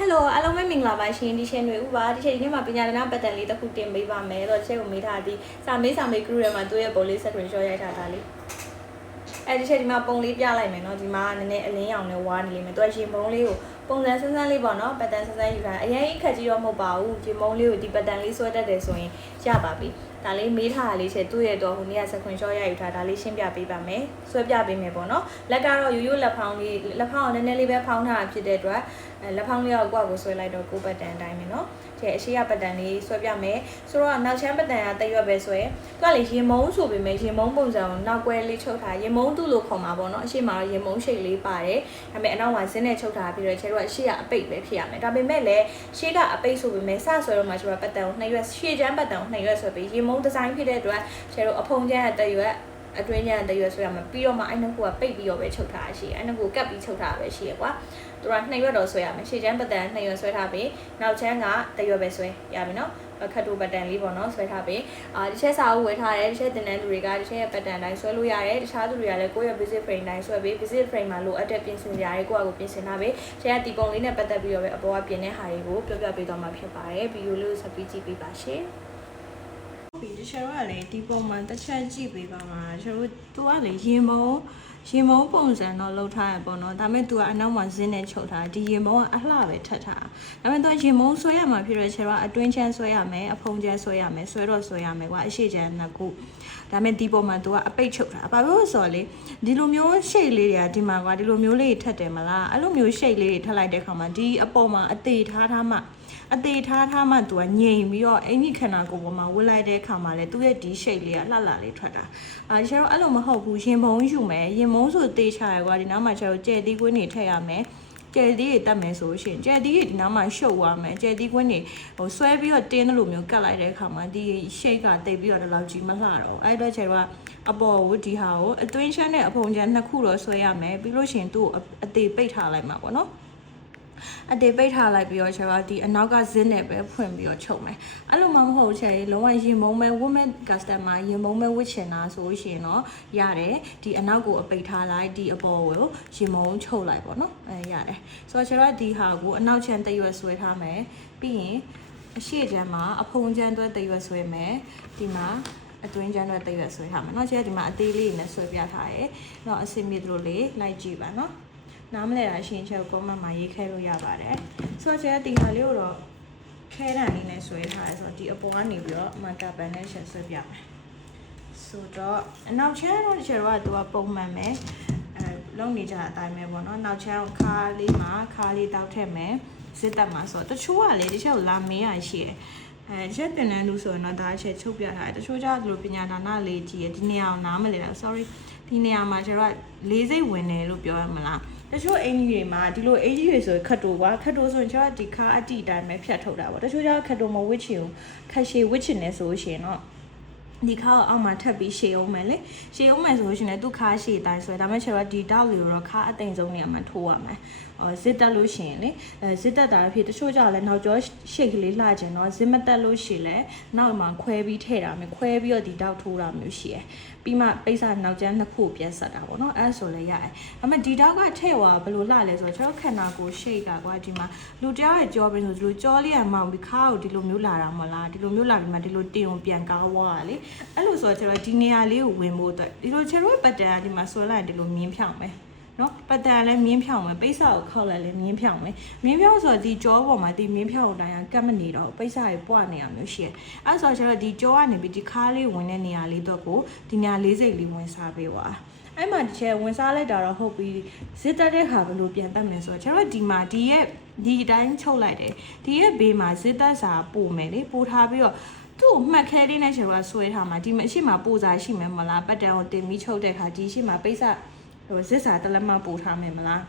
Hello အားလုံးပဲမင်္ဂလာပါရှင်ဒီချိန်တွေဥပါဒီချိန်ဒီနေ့မှာပညာဒနာပတ်တန်လေးတစ်ခုတင်ပေးပါမယ်တော့ဒီချိန်ကိုမေးထားသည်စာမေး group ထဲမှာသူ့ရဲ့ပုံလေး screenshot ရိုက်ထားတာလေးအဲဒီချိန်ဒီမှာပုံလေးပြလိုက်မယ်เนาะဒီမှာနည်းနည်းအလင်းရောင်နဲ့ဝါးနေလိမ့်မယ်သူကရှင်ပုံလေးကိုပုံစံဆန်းဆန်းလေးပေါ့เนาะပတ်တန်ဆန်းဆန်းယူထားအရင်ခက်ကြီးတော့မဟုတ်ပါဘူးရှင်ပုံလေးကိုဒီပတ်တန်လေးဆွဲတတ်တယ်ဆိုရင်ရပါပြီဒါလေးမေးထားတာလေးချက်သူ့ရဲ့တော့ဟိုနေ့က screenshot ရိုက်ယူထားဒါလေးရှင်းပြပေးပါမယ်ဆွဲပြပေးမယ်ပေါ့เนาะလက်ကတော့ရိုးရိုးလက်ဖောင်းလေးလက်ဖောင်းကိုနည်းနည်းလေးပဲဖောင်းထားတာဖြစ်တဲ့အတွက်လက်ဖောင်းလေးကိုကိုဆွဲလိုက်တော့ကိုပတ်တန်အတိုင်းပဲเนาะဒီအရှိရပတ်တန်လေးဆွဲပြမယ်ဆိုတော့နောက်ချမ်းပတ်တန်ကတရွက်ပဲဆွဲသူကလေရေမုံဆိုပေမဲ့ရေမုံပုံစံကိုနောက်ကွဲလေးချုပ်ထားရေမုံတူလို့ခေါ်မှာပေါ့เนาะအရှိမှာရေမုံရှိတ်လေးပါတယ်ဒါပေမဲ့အနောက်မှာဇင်းနဲ့ချုပ်ထားပြီးတော့ကျတော့အရှိကအပိတ်ပဲဖြစ်ရမယ်ဒါပေမဲ့လည်းရှေ့ကအပိတ်ဆိုပေမဲ့စဆွဲတော့မှကျတော့ပတ်တန်ကို2ရွက်ရှေ့ချမ်းပတ်တန်ကို2ရွက်ဆွဲပြီးရေမုံဒီဇိုင်းဖြစ်တဲ့အတွက်ကျတော့အဖုံချမ်းတရွက်အတွင်းချမ်းတရွက်ဆွဲရမှာပြီးတော့မှအဲ့နှစ်ခုကပိတ်ပြီးတော့ပဲချုပ်ထားရှိအဲ့နှစ်ခုကပ်ပြီးချုပ်ထားပဲရှိရကွာသူက2ရွက်တော့ဆွဲရမယ်ရှေ့ချမ်းပတ်တန်2ရွက်ဆွဲထားပြီးနောက်ချမ်းကတရွက်ပဲဆွဲရပြီနော်ခတ်တိုပတ်တန်လေးပေါ့နော်ဆွဲထားပြီးဒီချက်စာအုပ်ဝယ်ထားတယ်ဒီချက်တင်တဲ့လူတွေကဒီချက်ရဲ့ပတ်တန်တိုင်းဆွဲလို့ရတယ်တခြားသူတွေကလည်းကိုယ့်ရဲ့ visit frame တိုင်းဆွဲပြီး visit frame မှာလိုအပ်တဲ့ပြင်ဆင်စရာတွေကိုယ့်အကူပြင်ဆင်ထားပြီးချက်ရဲ့ဒီပုံလေးနဲ့ပတ်သက်ပြီးတော့ပဲအပေါ်ကပြင်တဲ့ဟာတွေကိုပြောပြပေးသွားမှာဖြစ်ပါတယ်ဗီဒီယိုလေးကိုဆက်ပြီးကြည့်ပေးပါရှင်ဒီချက်တော့လေဒီပုံမှန်တစ်ချက်ကြည့်ပေးပါမှာကျွန်တော်တို့ကလေရင်မုံပုံစံတော့လှုပ်ထားရပေါ့နော်ဒါပေမဲ့ तू ကအနောက်မှာဇင်းနဲ့ချုပ်ထားဒီရင်မုံကအလှပဲထပ်ထားဒါပေမဲ့ तू ရင်မုံဆွဲရမှာဖြစ်တဲ့ချက်တော့အတွင်းချမ်းဆွဲရမယ်အဖုံချမ်းဆွဲရမယ်ဆွဲရမယ်ကွာအရှိချမ်းနှစ်ခုဒါပေမဲ့ဒီပုံမှာ तू ကအပိတ်ချုပ်ထားဘာလို့ဆိုတော့လေဒီလိုမျိုးရှိတ်လေးတွေကဒီမှာကွာဒီလိုမျိုးလေးထပ်တယ်မလားအဲ့လိုမျိုးရှိတ်လေးတွေထပ်လိုက်တဲ့ခါမှာဒီအပေါ်မှာအသေးထားမှအသေးထားမှ तू ကငြိမ်ပြီးတော့အင်ကြီးခန္ဓာကိုယ်ပေါ်မှာဝတ်လိုက်တဲ့ခါမှာလေသူ့ရဲ့ဒီရှိတ်လေးကလှလေးထွက်တာကျတော့အဲ့လိုမဟုတ်ဘူးရင်မုံယူမယ်ရင်မုံဆိုတေးချရကွာဒီနောက်မှာကျတော့ကြဲသီးကွင်းတွေထည့်ရမယ်ကြဲသီးတွေတတ်မယ်ဆိုရှင်ကြဲသီးတွေဒီနောက်မှာရှုပ်သွားမယ်ကြဲသီးကွင်းတွေဟိုဆွဲပြီးတော့တင်းတယ်လို့မျိုးကတ်လိုက်တဲ့အခါမှာဒီရှိတ်ကတိတ်ပြီးတော့ဒီလောက်ကြီးမလှတော့အဲ့တော့ကျတော့အပေါ်ကိုဒီဟာကိုအတွင်းချမ်းနဲ့အဖုံချမ်းနှစ်ခုတော့ဆွဲရမယ်ပြီးလို့ရှင်သူ့ကိုအသေးပိတ်ထားလိုက်မှာပေါ့နော်အတေးပိတ်ထားလိုက်ပြီးတော့ကျတော့ဒီအနောက်ကဇင်းနဲ့ပဲဖွင့်ပြီးတော့ချုပ်မယ်အဲ့လိုမှမဟုတ်ချင်လုံးဝရင်မုံမဲ့ဝတ်မဲ့ customer ရင်မုံမဲ့ဝတ်ချင်တာဆိုရှင်တော့ရတယ်ဒီအနောက်ကိုအပိတ်ထားလိုက်ဒီအပေါ်ကိုရင်မုံချုပ်လိုက်ပေါ့နော်ရတယ်ဆိုတော့ကျတော့ဒီဟာကိုအနောက်ချမ်းတရွက်ဆွဲထားမယ်ပြီးရင်အရှိချမ်းမှာအဖုံချမ်းတွဲတရွက်ဆွဲမယ်ဒီမှာအတွင်းချမ်းတွဲတရွက်ဆွဲထားမယ်เนาะကျတော့ဒီမှာအသေးလေးနဲ့ဆွဲပြထားရဲเนาะအစင်မြေတို့လေးလိုက်ကြည့်ပါเนาะနားမလဲတာရှင်ချက်ကိုcommentမှာရေးခဲလို့ရပါတယ်ဆိုတော့ကျဒီဟာလေးကိုတော့ခဲတံလေးနဲ့ဆွဲထားရဲဆိုတော့ဒီအပေါ်ကနေပြီးတော့မာကာပန်နဲ့ဆက်ဆွဲပြမယ်ဆိုတော့အနောက်ချမ်းတော့ဒီချက်တော့သူကပုံမှန်ပဲလုံနေကြအတိုင်းပဲပေါ့နော်နောက်ချမ်းကိုခါလေးမှာခါလေးတောက်ထည့်မယ်စစ်တက်မှာဆိုတော့တချိုးကလေဒီချက်ကိုလာမေးရရှိတယ်ချက်တင်တဲ့လူဆိုရင်တော့ဒါအချက်ချုပ်ပြထားတယ်တချို့ကျသူတို့ပညာဒါနလေးကြီးဒီနေရာကိုနားမလဲတာ sorry ဒီနေရာမှာကျတော့လေးစိတ်ဝင်တယ်လို့ပြောရမလားတချို့အင်ကြီးတွေမှာဒီလိုအင်ကြီးတွေဆိုခတ်တိုကွာခတ်တိုဆိုရင်ကျတော့ဒီခါအတိအတိုင်းပဲဖြတ်ထုတ်တာပေါ့တချို့ကျတော့ခတ်တိုမဝစ်ချင်ဘူးခတ်ရှည်ဝစ်ချင်နေဆိုရှင်တော့ဒီခါကိုအောက်မှာထပ်ပြီးရှည်အောင်မယ်လေရှည်အောင်မယ်ဆိုရှင်လည်းသူခါရှည်တိုင်းဆွဲဒါမှမဟုတ်ဒီတောက်လေးကိုတော့ခါအသိမ့်ဆုံးနေရာမှာထိုးရမယ်ဇစ်တက်လို့ရှိရင်လေဇစ်တက်တာဖြစ်တချို့ကြလည်းနောက်ကျောရှိတ်ကလေးလှကျင်တော့ဇစ်မတက်လို့ရှိလဲနောက်မှာခွဲပြီးထည့်တာမယ်ခွဲပြီးတော့ဒီတောက်ထိုးတာမျိုးရှိရယ်ပြီးမှပိတ်စာနောက်ကျန်းနှစ်ခုပြတ်ဆက်တာပေါ့နော်အဲ့ဆိုလည်းရတယ်ဒါပေမဲ့ဒီတောက်ကထည့်သွားဘယ်လိုလှလဲဆိုတော့ကျွန်တော်ခန္ဓာကိုယ်ရှိတ်ကကွာဒီမှာလူတယောက်ရဲ့ကြောပြီးဆိုဒီလိုကြောလေးကမောင်ပြီးခါကိုဒီလိုမျိုးလာတာမလားဒီလိုမျိုးလာပြီးမှဒီလိုတင်အောင်ပြန်ကားဝါးလေအဲ့လိုဆိုတော့ကျွန်တော်ဒီနေရာလေးကိုဝင်ဖို့အတွက်ဒီလိုကျွန်တော်ပတ်တန်ကဒီမှာဆွဲလိုက်ဒီလိုမြင်းဖြောင်းမယ်နော်ပတ်တန်လည်းမြင်းဖြောင်းမယ်ပိတ်စာကိုခောက်လိုက်လည်းမြင်းဖြောင်းမယ်မြင်းဖြောင်းဆိုတော့ဒီကြောပေါ်မှာဒီမြင်းဖြောင်းတိုင်းကကတ်မနေတော့ပိတ်စာတွေပွားနေရမျိုးရှိတယ်အဲ့ဆိုတော့ကျွန်တော်ဒီကြောကနေပြီးဒီခါးလေးဝင်တဲ့နေရာလေးတော့ကိုဒီနေရာလေးစိတ်လေးဝင်စားပေးပါအဲ့မှာဒီချက်ဝင်စားလိုက်တာတော့ဟုတ်ပြီဇစ်တက်တဲ့ခါဘယ်လိုပြန်တက်မလဲဆိုတော့ကျွန်တော်ဒီမှာဒီရဲ့ဒီအတိုင်းချုပ်လိုက်တယ်ဒီရဲ့ဘေးမှာဇစ်တက်စာပို့မယ်လေပို့ထားပြီးတော့သူ့မှတ်ခဲလေးနဲ့ကျွန်တော်ဆွဲထားမှာဒီမှာအရှိမပို့စာရှိမယ်မလားပတ်တန်ကိုတင်ပြီးချုပ်တဲ့ခါဒီရှိမှာပိတ်စာဟိုဇစ်စာတလက်မပို့ထားမယ်မလာ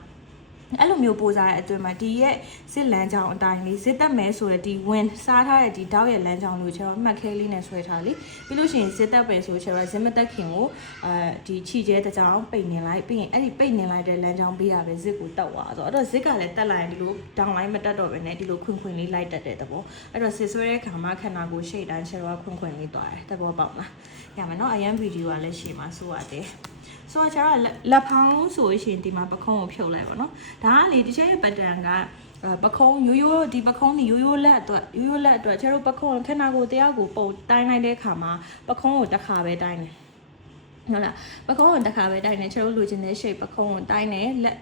းအဲ့လိုမျိုးပို့စားတဲ့အတွင်းမှာဒီရဲ့စစ်လမ်းကြောင်းအတိုင်းလေးစစ်တက်မဲဆိုတဲ့ဒီဝင်စားထားတဲ့ဒီတောက်ရဲ့လမ်းကြောင်းလို့ကျွန်တော်မှတ်ခဲလေးနဲ့ဆွဲထားလိပြီးလို့ရှိရင်စစ်တက်ပဲဆိုကျွန်တော်ဇင်မတက်ခင်ကိုဒီခြိကျဲတစ်ကြောင်းပိတ်နေလိုက်ပြီးရင်အဲ့ဒီပိတ်နေလိုက်တဲ့လမ်းကြောင်းပေးရပဲဇစ်ကိုတက်သွားဆိုတော့ဇစ်ကလည်းတက်လိုက်ရင်ဒီလိုဒေါင်းလိုင်းမတက်တော့ဘဲနဲ့ဒီလိုခွင်လေးလိုက်တက်တဲ့သဘောအဲ့တော့စစ်ဆွဲတဲ့ခါမှာခန္ဓာကိုယ်ရှိတ်တိုင်းကျွန်တော်ခွင်လေးသွားတယ်သဘောပေါက်လားရမယ်နော်အရန်ဗီဒီယိုကလည်းရှေ့မှာဆိုရတယ်ဆိုတော့ကျတော့လက်ဖောင်းဆိုရှင်ဒီမှာပခုံးကိုဖြုတ်လိုက်ပါတော့ဒါကလေဒီချက်ရဲ့ပတ်တန်က ပခုံးရိုးရိုးဒီပခုံးဒီရိုးရိုးလက်အတွက်ကျတို့ပခုံးခဏကိုတရားကိုပုံတိုင်းလိုက်တဲ့ခါမှာပခုံးကိုတစ်ခါပဲတိုင်းတယ်ဟုတ်လားပခုံးကိုတစ်ခါပဲတိုင်းတယ်ကျတို့လိုချင်တဲ့ shape ပခုံးကိုတိုင်းတယ်လက်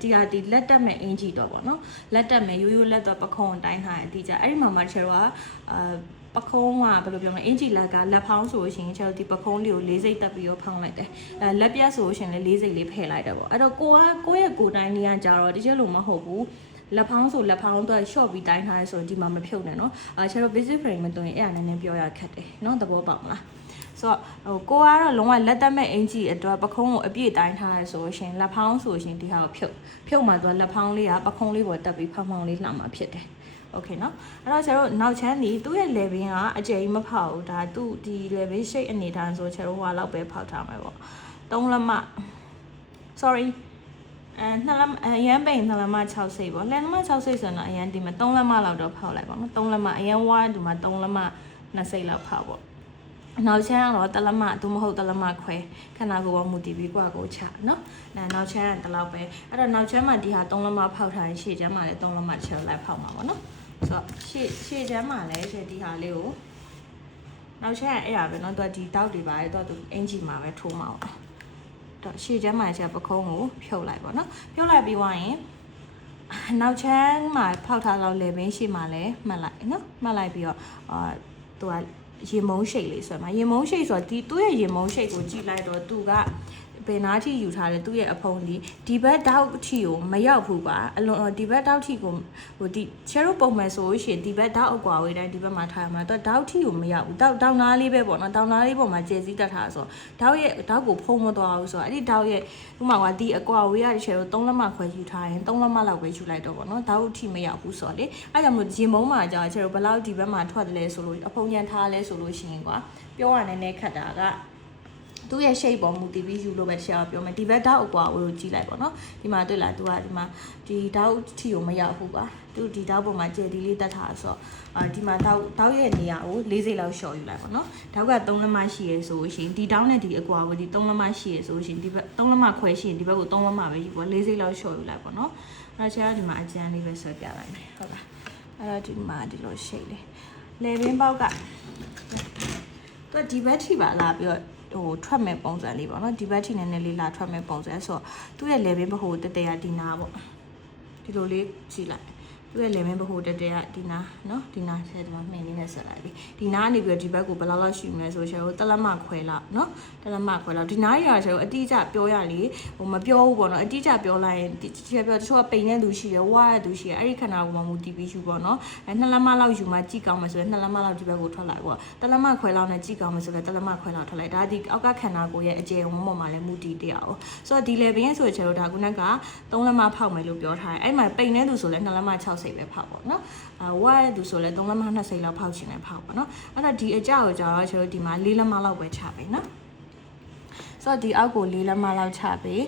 ဒီဟာဒီလက်တက်မဲ့အင်ဂျီတော့ပေါ့နော်လက်တက်မဲ့ရိုးရိုးလက်တော့ပခုံးကိုတိုင်းထားတယ်အတိကျအဲ့ဒီမှာကျတို့ကပခုံးကဘယ်လိုပြောမလဲအင်ဂျီလက်ကလက်ဖောင်းဆိုလို့ရှိရင်ကျတော့ဒီပခုံးလေးကို၄စိတ်တက်ပြီးတော့ဖောင်းလိုက်တယ်လက်ပြတ်ဆိုလို့ရှိရင်လည်း၄စိတ်လေးဖယ်လိုက်တယ်ပေါ့အဲ့တော့ကိုယ့်ရဲ့ကိုယ်တိုင်းနေရကြတော့တကယ်လို့မဟုတ်ဘူးလက်ဖောင်းဆိုလက်ဖောင်းတော့ short ပြီးတိုင်းထားရဲဆိုဒီမှာမဖြုတ်နဲ့เนาะကျတော့ basic frame မတွင်အဲ့အနည်းနည်းပြောရခက်တယ်เนาะသဘောပေါက်မလားဆိုတော့ကိုကတော့လုံးဝလက်တက်မဲ့အင်ဂျီအတွက်ပခုံးကိုအပြည့်တိုင်းထားရဲဆိုရှင်လက်ဖောင်းဆိုရှင်ဒီဟာကိုဖြုတ်မှတော့လက်ဖောင်းလေးကပခုံးလေးပေါ်တက်ပြီးဖောင်းဖောင်းလေးလှမှာဖြစ်တယ်โอเคเนาะအဲ့တော့ကျတော့နောက်ချမ်းဒီသူ့ရဲ့ level ကအကျယ်ကြီးမဖောက်ဘူးဒါသူ့ဒီ level shape အနေထားဆိုကျတော့ဟိုလောက်ပဲဖောက်ထားမှာပေါ့3လက်မ sorry 2လက်အရန်ပိန်2လက်မ6စိတ်ပေါ့လက်မ6စိတ်ဆိုတော့အရန်ဒီမှာ3လက်မလောက်တော့ဖောက်လိုက်ပါနော်3လက်မအရန်ဝါဒီမှာ3လက်မ2စိတ်လောက်ဖောက်ပေါ့နောက်ချမ်းကတော့တလက်မသူမဟုတ်တလက်မခွဲခဏကိုမူတည်ပြီးကိုချနော်နောက်ချမ်းကတလောက်ပဲအဲ့တော့နောက်ချမ်းမှာဒီဟာ3လက်မဖောက်ထားရင်ရှေ့ချမ်းမှာလည်း3လက်မချက်လိုက်ဖောက်မှာပေါ့နော်ဆိုတော့ရှေ့ချမ်းမှာလည်းဒီဟာလေးကိုနောက်ချမ်းအဲ့ရပဲနော်သူကဒီတောက်တွေပါတယ်သူအင်ဂျီမှာပဲထိုးမှာပေါ့တော့ရှေ့ချမ်းမှာချက်ပခုံးကိုဖြုတ်လိုက်ပေါ့နော်ဖြုတ်လိုက်ပြီးသွားရင်နောက်ချမ်းမှာဖောက်ထားလောက်လေဘင်းရှေ့မှာလည်းမှတ်လိုက်နော်မှတ်လိုက်ပြီးတော့သူကရေမုံရှိတ်လေးဆိုမှာရေမုံရှိတ်ဆိုတော့ဒီသူ့ရဲ့ရေမုံရှိတ်ကိုကြည့်လိုက်တော့သူကဘယ်နားထိယူထားတယ်သူ့ရဲ့အဖုံးဒီဘက်တောက်ထီကိုမရောက်ဘူးပါအလွန်ဒီဘက်တောက်ထီကိုဟိုဒီချဲတို့ပုံမှန်ဆိုလို့ရှိရင်ဒီဘက်တောက်အကွာဝေးတိုင်းဒီဘက်မှာထားရမှာတော့တောက်ထီကိုမရောက်ဘူးတောက်နားလေးပဲပေါ့နော်တောက်နားလေးပေါ်မှာကျဲစည်းတက်ထားဆိုတော့တောက်ကိုဖုံးမသွားဘူးဆိုတော့အဲ့ဒီတောက်ရဲ့ဥမာကဒီအကွာဝေးရတဲ့ချဲတို့3လက်မခွဲယူထားရင်3လက်မလောက်ပဲယူလိုက်တော့ပေါ့နော်တောက်ထီမရောက်ဘူးဆိုတော့လေအဲ့ကြောင့်မို့ရေမုံမှာကြာချဲတို့ဘယ်လောက်ဒီဘက်မှာထွက်တယ်လဲဆိုလို့အဖုံးရန်ထားလဲဆိုလို့ရှိရင်ကွာပြောရနည်းနည်းခက်တာကသူ့ရဲ့ shape ပေါ်မူတည်ပြီးယူလို့ပဲတစ်ချက်ပြောမယ်ဒီဘက်တောက်အကွာဝေးကိုကြည့်လိုက်ပေါ့နော်ဒီမှာတွေ့လားသူကဒီမှာဒီတောက်ထီကိုမရောက်ဘူးကွာသူဒီတောက်ပေါ်မှာကျဲဒီလေးတက်ထားဆိုတော့ဒီမှာတောက်ရဲ့နေရာကို4စိတ်လောက်လျှော်ယူလိုက်ပေါ့နော်တောက်က3လက်မရှိရဲဆိုရှင်ဒီတောက်နဲ့ဒီအကွာဝေးဒီ3လက်မရှိရဲဆိုရှင်ဒီဘက်3လက်မခွဲရှင်ဒီဘက်ကို3လက်မပဲယူပေါ့4စိတ်လောက်လျှော်ယူလိုက်ပေါ့နော်အဲ့ကျတော့ဒီမှာအကျန်းလေးပဲဆွဲပြလိုက်မယ်ဟုတ်လားအဲ့တော့ဒီမှာဒီလို shape လေးလေဘင်းပေါက်ကသူဒီဘက်ထိပါလာပြီးတော့ဟိုထွက်မဲ့ပုံစံလေးပေါ့နော်ဒီဘက်ထိနည်းနည်းလေးလာထွက်မဲ့ပုံစံဆိုတော့သူ့ရဲ့ level ဘဟိုတတဲရဒီနာပေါ့ဒီလိုလေးကြည့်လိုက်သူ့ရဲ့ level ဘဟိုတတဲရဒီနာနော်ဒီနာဆက်ဒီမှာမှင်လေးနဲ့ဆက်လိုက်ပြီဒီနာကနေပြီးတော့ဒီဘက်ကိုဘယ်လောက်ရှိမလဲဆိုရှယ်ကိုတလက်မခွဲလောက်နော်တလက်မခွဲလောက်ဒီနာရရှယ်ကိုအတိအကျပြောရလေဟိုမပြောဘူးပေါ့နော်အတိအကျပြောလိုက်ရင်ဒီပြောတချို့ကပိန်တဲ့သူရှိရဝါတဲ့သူရှိရအဲ့ဒီခဏကိုမှမူတီးပြီးယူပေါ့နော်အဲ2လက်မလောက်ယူမှကြည့်ကောင်းမယ်ဆိုရင်2လက်မလောက်ဒီဘက်ကိုထွက်လိုက်ပေါ့တလက်မခွဲလောက်နဲ့ကြည့်ကောင်းမယ်ဆိုရင်တလက်မခွဲလောက်ထွက်လိုက်ဒါဒီအောက်ကခန္ဓာကိုယ်ရဲ့အကျယ်ဝန်းပေါ်မှာလည်းမူတီးတရားအောင်ဆိုတော့ဒီ level ဆိုရင်ကျတော့ဒါခုနက3လက်မဖောက်မယ်လို့ပြောထားတယ်အဲ့မှာပိန်တဲ့သူဆိုလည်း2လက်မ6စိတ်ပဲဖောက်ပေါ့နော်ဝါတဲ့သူဆိုလည်း3လက်မ2စိတ်လောက်ဖောက်ချင်တယ်ဖောက်ပေါ့နော်အဲ့တော့ဒီအကြောက်ကိုကျတော့ကျတော့ဒီမှာ4လက်မလောက်ပဲချပေးနော်ဆိုတော့ဒီအောက်ကို4လက်မလောက်ချပေး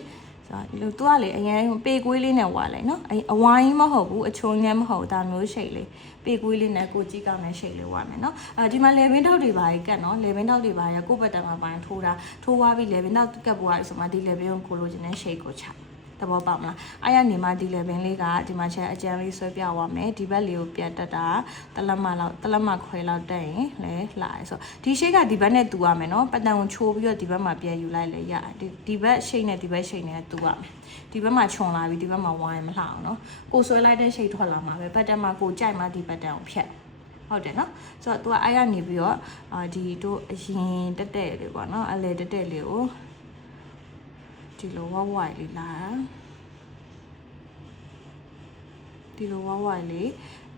ဆိုတော့သူကလေအရင်ပေကွေးလေးနဲ့ဝါလိုက်နော်အဝိုင်းမဟုတ်ဘူးအချုံညမ်းမဟုတ်ဒါမျိုးရှိတ်လေးပေကွေးလေးနဲ့ကိုကြည့်ကောင်းတဲ့ရှိတ်လေးဝါမယ်နော်ဒီမှာလေဘင်းထောက်တွေပါကတ်နော်လေဘင်းထောက်တွေပါရကိုယ့်ဘက်တံမှာပိုင်းထိုးဝါပြီးလေဘင်းထောက်ကတ်ပွားဆိုမှဒီလေဘင်းကိုလိုချင်တဲ့ရှိတ်ကိုချသဘောပေါက်မလားအဲ့ရနေမှာဒီ level လေးကဒီမှာချက်အကျန်းလေးဆွဲပြသွားမယ်ဒီဘက်လေးကိုပြတ်တက်တာတလက်မခွဲလောက်တက်ရင်လဲလာရဲဆိုဒီ shape ကဒီဘက်နဲ့တူရမယ်နော်ပတ်တန်ကိုချိုးပြီးတော့ဒီဘက်မှာပြန်ယူလိုက်လဲရဒီဘက် shape နဲ့ဒီဘက် shape နဲ့တူရမယ်ဒီဘက်မှာခြုံလာပြီးဒီဘက်မှာဝိုင်းမလှအောင်နော်ကိုဆွဲလိုက်တဲ့ shape ထွက်လာမှာပဲပတ်တန်မှာကိုကြိုက်မှဒီပတ်တန်ကိုဖြတ်ဟုတ်တယ်နော်ဆိုတော့ तू အဲ့ရနေပြီးတော့ဒီတို့အရင်တက်လေးပေါ့နော်အလဲတက်လေးကိုဒီလိုဝဝလေးလာဒီလိုဝဝလေး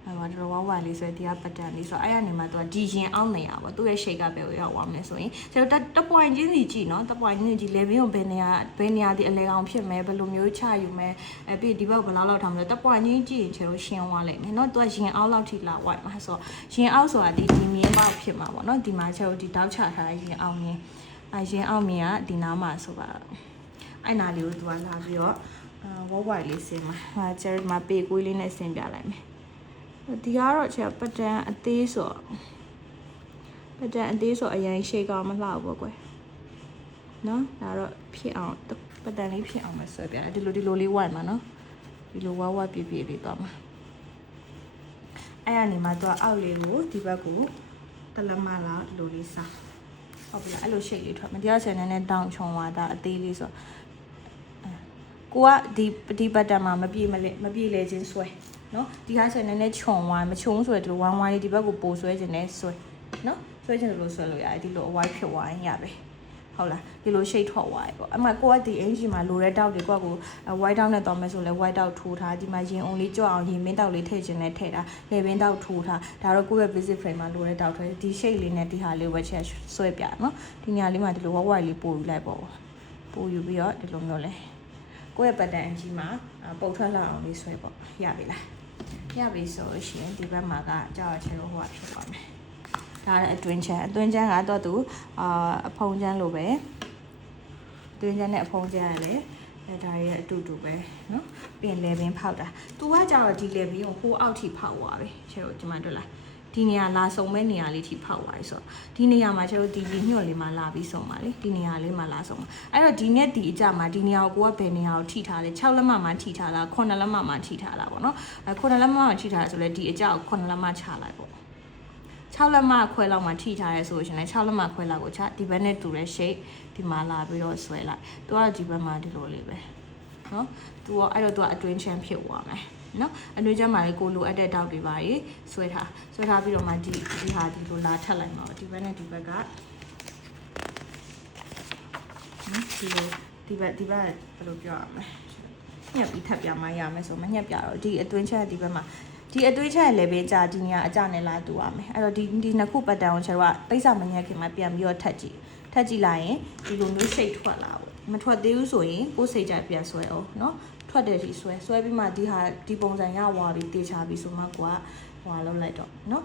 အဲ့မှာဒီလိုဝလေးဆိုဒီကပတ်တန်လေးဆိုအဲ့ရနေမှာသူကဒီရင်အောက်နေရပါသူ့ရဲ့ shape ကဘယ်ကိုရောက်သွားမလဲဆိုရင်ကျွန်တော်တပွိုင်ချင်းစီကြည့်နော်တပွိုင်ချင်းစီ level ကိုဘယ်နေရာဒီအလဲကောင်ဖြစ်မယ်ဘယ်လိုမျိုးချယူမယ်ပြီးဒီဘက်ဘယ်လောက်ထားမလဲတပွိုင်ချင်းကြည့်ရင်ကျွန်တော်ရှင်းသွားလိမ့်မယ်နော်သူကရင်အောက်လောက်ထိလာဝိုက်မှာဆိုရင်အောက်ဆိုတာဒီမြင်းပေါက်ဖြစ်မှာပေါ့နော်ဒီမှာကျွန်တော်ဒီတောက်ချထားတဲ့ရင်အောက်မြင်းရင်အောက်မြင်းကဒီနားမှာဆိုပါအဲ့နာလေးကိုသူကလာပြီးတော့ဝဝလေးစင်မှာကျန်မှာပေကွေးလေးနဲ့ဆင်ပြလိုက်မယ်ဒီကတော့ကျပတန်အသေးဆိုအရင်ရှေ့ကောင်မလှဘူးပေါ့ကွယ်နော်ဒါတော့ဖြစ်အောင်ပတန်လေးဖြစ်အောင်မဆွဲပြဒီလိုလေးဝိုက်မှာနော်ဒီလိုဝပြပြလေးသွားမှာ အဲ့ရနေမှာသူကအောက်လေးကိုဒီဘက်ကိုတလမလားလိုလေးစားဟုတ်ပြီလားအဲ့လိုရှိတ်လေးထွက်မတရားချင်တဲ့တောင်ချုံသွားတာအသေးလေးဆိုကိုကဒီဘတ်တန်မှာမပြေလဲချင်းဆွဲနော်ဒီဟာဆိုရင်လည်းခြုံဝိုင်းမချုံဆိုရင်ဒီလိုဝိုင်းဝိုင်းလေးဒီဘက်ကိုပို့ဆွဲခြင်းနဲ့ဆွဲနော်ဆွဲခြင်းလို့ဆွဲလို့ရတယ်ဒီလိုအဝိုင်းဖြစ်ဝိုင်းရပဲဟုတ်လားဒီလိုရှိတ်ထွက်သွားပြီပေါ့အမှကိုကဒီအင်ဂျီမှာလိုတဲ့တောက်တွေကိုကိုwhite down နဲ့တော့မယ်ဆိုလဲ white down ထိုးထားဒီမှာရင်အုံလေးကြွအောင်ရင်မင်းတောက်လေးထည့်ခြင်းနဲ့ထည့်တာလေပင်တောက်ထိုးထားဒါတော့ကိုယ့်ရဲ့ basic frame မှာလိုတဲ့တောက်တွေဒီ shape လေးနဲ့ဒီဟာလေးဝက်ချက်ဆွဲပြနော်ဒီညာလေးမှာဒီလို white လေးပို့ယူလိုက်ပေါ့ပို့ယူပြီးတော့ဒီလိုမျိုးလဲကိုယ့်ရဲ့ pattern အကြီးမှာပုတ်ထွက်လာအောင်လေးဆွဲပေါ့ရပြီလားရပြီဆိုရှင်ဒီဘက်မှာကကြောက်ချင်လို့ဟိုကဖြစ်သွားမယ်ဒါလည်းအတွင်းချမ်းကတော့သူအဖုံးချမ်းလိုပဲအတွင်းချမ်းနဲ့အဖုံးချမ်းရလေဒါရဲ့အတူတူပဲเนาะပြင်လေပင်ဖောက်တာသူကကြတော့ဒီလေပင်ကိုဟိုအောက်ထိဖောက်သွားပြီချဲ့တို့ဒီမှာတွေ့လားဒီနေရာလာစုံမဲ့နေရာလေးထိဖောက်သွားပြီဆိုတော့ဒီနေရာမှာချဲ့တို့ဒီညွန့်လေးမှာလာပြီးစုံပါလေဒီနေရာလေးမှာလာစုံပါအဲ့တော့ဒီနဲ့ဒီအကြမှာဒီနေရာကိုကဘယ်နေရာကိုထိထားလဲ6လက်မမှာထိထားလား9လက်မမှာထိထားလားပေါ့နော်9လက်မမှာထိထားတယ်ဆိုလဲဒီအကြကို9လက်မချလိုက်ပေါ့6လက်မခွဲလောက်မှထိထားရဲဆိုရှင်လဲ6လက်မခွဲလောက်ကိုချဒီဘက်နဲ့တူတဲ့ shape ဒီမှာလာပြီးတော့ဆွဲလိုက်သူကဒီဘက်မှာဒီလိုလေးပဲเนาะသူကအဲ့တော့သူကအတွင်းချမ်းဖြစ်သွားမယ်เนาะအတွင်းချမ်းမှာလေကိုလိုအပ်တဲ့တောက်တွေပါရေးဆွဲထားပြီးတော့မှဒီဟာဒီလိုလာထပ်လိုက်မှာဒီဘက်နဲ့ဒီဘက်ကဒီဘက်ဘယ်လိုပြောရမလဲညက်ပြီးထပ်ပြမှရမယ်ဆိုမှညက်ပြတော့ဒီအတွင်းချမ်းဒီဘက်မှာဒီအသွေးချက်လည်းပဲကြာဒီနေရာအကြနဲ့လာတူရမယ်အဲ့တော့ဒီနှစ်ခုပတ်တန်ကိုကျွန်တော်ကပိတ်စာမညက်ခင်မှာပြန်ပြီးတော့ထပ်ကြည့်လိုက်ရင်ဒီလိုမျိုးရှိတ်ထွက်လာပေါ့မထွက်သေးဘူးဆိုရင်ကိုယ်စိတ်ကြပြန်ဆွဲအောင်เนาะထွက်တယ်ဒီဆွဲပြီးမှဒီပုံစံရဝါပြီးတေချာပြီးဆိုမှကိုကဟွာလောက်လိုက်တော့เนาะ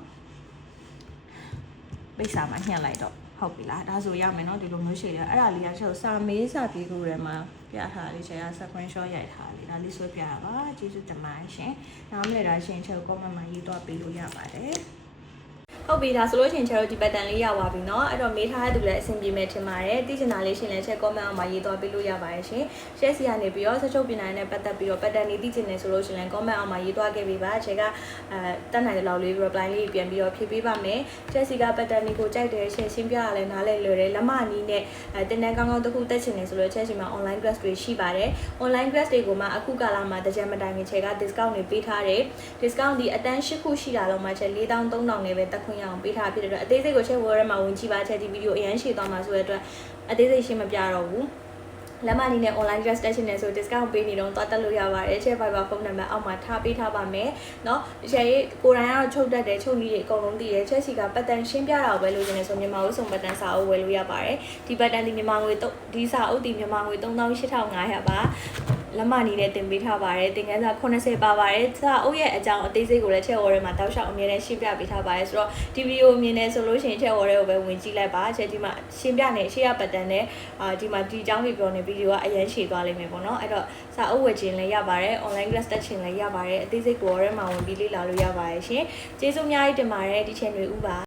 ပိတ်စာမှာညှက်လိုက်တော့ဟုတ်ပြီလားဒါဆိုရမယ်เนาะဒီလိုမျိုးရှိတယ်အဲ့ဒါလေးကကျွန်တော်စာမေးစာပြေးကူထဲမှာပြထားလေးကျွန်တော် screenshot ရိုက်ထားလေးဒါလေးဆွဲပြရပါကျေးဇူးတင်ပါတယ်ရှင်နောက်မနေ့ဒါရှင်ကျွန်တော် comment မှာရေးတော့ပေးလို့ရပါတယ်ဟုတ်ပြီဒါဆိုလို့ရှိရင်ကျွန်တော်ဒီ pattern လေးရပါပြီเนาะအဲ့တော့မေးထားတဲ့သူလည်းအဆင်ပြေမယ်ထင်ပါတယ်သိချင်တာလေးရှင်လည်းချက် comment အောက်မှာရေးသွားပေးလို့ရပါတယ်ရှင် share စီကနေပြီးတော့ဆက်ချုပ်ပြင်နိုင်တဲ့ပတ်သက်ပြီးတော့ pattern လေးသိချင်တယ်ဆိုလို့ရှင်လည်း comment အောက်မှာရေးသွားခဲ့ပေးပါချက်ကတက်နိုင်တဲ့လောက်လေး reply လေးပြန်ပြီးတော့ဖြည့်ပေးပါမယ် share စီက pattern လေးကိုကြိုက်တယ်ရှင်ရှင်းပြရလဲနားလဲလွယ်တယ်လက်မနီးနဲ့တင်တန်းကောင်းကောင်းတစ်ခုတက်ချင်တယ်ဆိုလို့ချက်စီမှာ online class တွေရှိပါတယ် online class တွေကိုမှအခုကာလမှာတကြံမတိုင်ခင်ချက်က discount တွေပေးထားတယ် discount ဒီအတန်း8ခုရှိတာလုံးမှာချက်4300နဲ့ပဲတက်ခွင့်ရအောင်ပေးထားဖြစ်တဲ့အတွက်အသေးစိတ်ကိုချက် wall ထဲမှာဝင်ကြည့်ပါချက်ဒီဗီဒီယိုအရင်ရှင်းသွားမှာဆိုတဲ့အတွက်အသေးစိတ်ရှင်းမပြတော့ဘူးလက်မနီနဲ့ online class တက်ချင်တယ်ဆို discount ပေးနေတော့သွားတက်လို့ရပါတယ်ချက် Viber ဖုန်းနံပါတ်အောက်မှာထားပေးထားပါမယ်เนาะချက်ရေးကိုယ်တိုင်ကတော့ချုပ်တက်တယ်ချုပ်နည်းတွေအကုန်လုံးသိတယ်ချက်စီကပတ်တန်ရှင်းပြတာကိုပဲလို့ရှင်နေဆိုမြန်မာဥစုံပတ်တန်စာအုပ်ဝယ်လို့ရပါတယ်ဒီပတ်တန်ဒီမြန်မာငွေဒီစာအုပ်ဒီမြန်မာငွေ 38,500 ပါလက်မနီနဲ့တင်ပေးထားပါတယ်သင်ခန်းစာ80ပါပါတယ်စာအုပ်ရဲ့အကြောင်းအသေးစိတ်ကိုလည်းချက် wall ထဲမှာတောက်လျှောက်အမြဲတမ်းရှင်းပြပေးထားပါတယ်ဆိုတော့ဒီဗီဒီယိုမြင်နေဆိုလို့ရှိရင်ချက် wall ထဲကိုပဲဝင်ကြည့်လိုက်ပါချက်ဒီမှာရှင်းပြနေရှေ့ရပတ်တန်နဲ့ဒီမှာဒီအကြောင်းတွေပြောနေဗီဒီယိုကအရင်ရှည်သွားလိမ့်မယ်ပေါ့နော်အဲ့တော့စာအုပ်ဝယ်ခြင်းလည်းရပါတယ် online class တက်ခြင်းလည်းရပါတယ်အသေးစိတ်ကို wall ထဲမှာဝင်ပြီးလေ့လာလို့ရပါတယ်ရှင်ကျေးဇူးအများကြီးတင်ပါတယ်ဒီချိန်တွေဥပါ